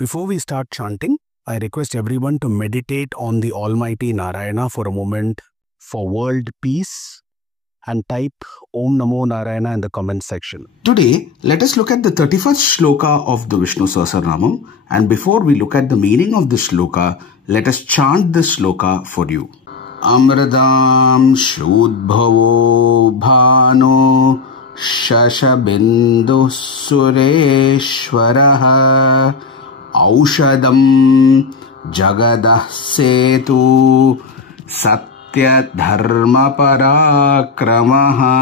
Before we start chanting, I request everyone to meditate on the Almighty Narayana for a moment for world peace and type Om Namo Narayana in the comment section. Today, let us look at the 31st shloka of the Vishnu Sahasranamam, and before we look at the meaning of the shloka, let us chant this shloka for you. Amradam Shrudbhavo Bhano Shashabindu Sureshwaraha Aushadam Jagadah Setu Satya Dharma Parakramaha.